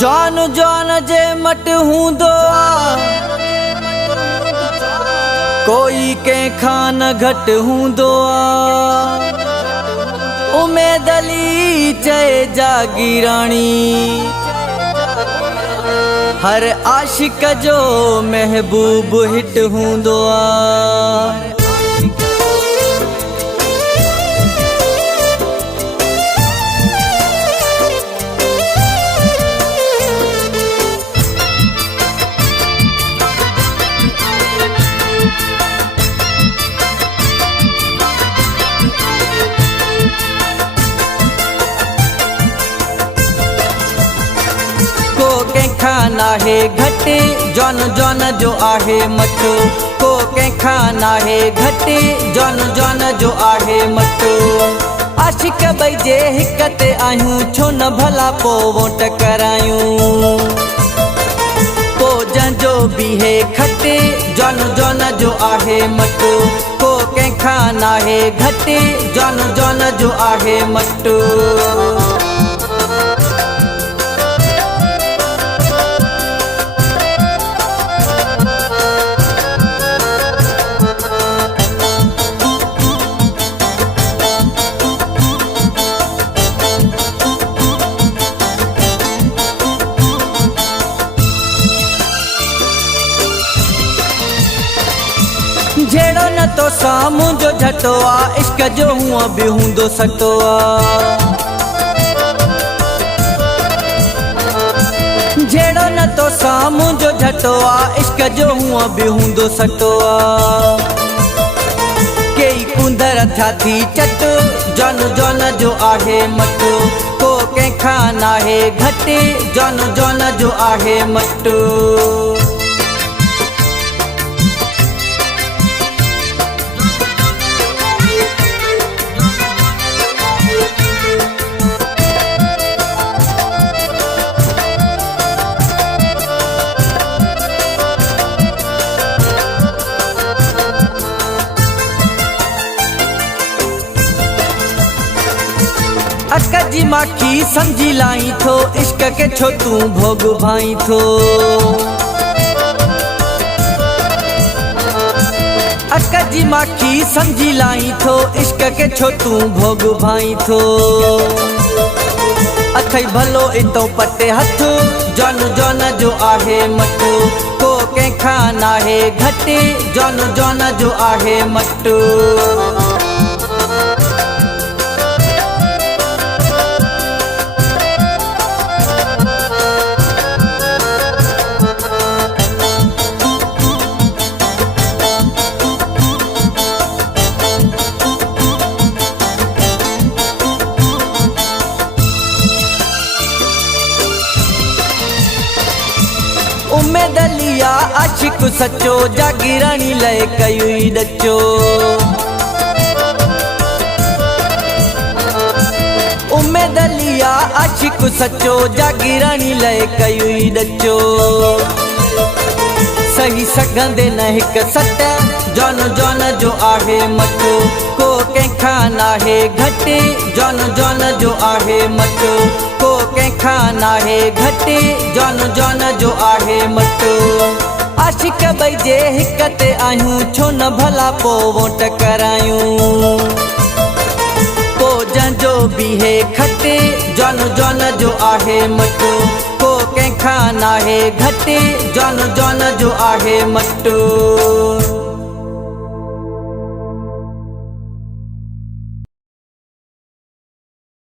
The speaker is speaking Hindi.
जान जान जे मट हूंदो कोई के खान घट हूंदो उमेद अली चए जागीरानी हर आशिक जो महबूब हिट हूंदो खाना है घटे जौन जौन जो आहे मट को के खाना है घटे जौन जौन जो आहे मट आशिक भई जे हिकते आयूं छो न भला पो वोट करायूं को जंजो भी है खटे जौन जौन जो आहे मट को के खाना है घटे जौन जौन जो आहे मट जेड़ो न तो सामू जो झटो आ इश्क जो हुआ भी हूंदो सटो आ जेड़ो न तो सामू जो झटो आ इश्क जो हुआ भी हूंदो सटो आ कई कुंदर था थी चट जौन जौन जो आहे मट को के खाना है घटे जौन जौन जो आहे मट अकजी माखी समझी लाई थो इश्क के छो तू भोग भाई थो अकजी माखी समझी लाई थो इश्क के छो तू भोग भाई थो अथई भलो इतो पटे हथ जौन जौन जो आहे मट को के खाना है घटे जौन जौन जो आहे मट उमेद लिया आशिक सचो जागीरानी लय कयुई डचो उमेद लिया आशिक सचो जागीरानी लय कयुई डचो सही सघंदे न हिक सट जौन जौन जो आहे मट को के खाना है घटे जौन जौन जो आहे मट को के खाना है घटे जौन जौन जो आहे मट आशिक भई जे हिकते आयूं छो न भला पो वोट करायूं को जंजो भी है खटे जौन जौन जो आहे मट को के खाना है घटे जौन जौन जो आहे मट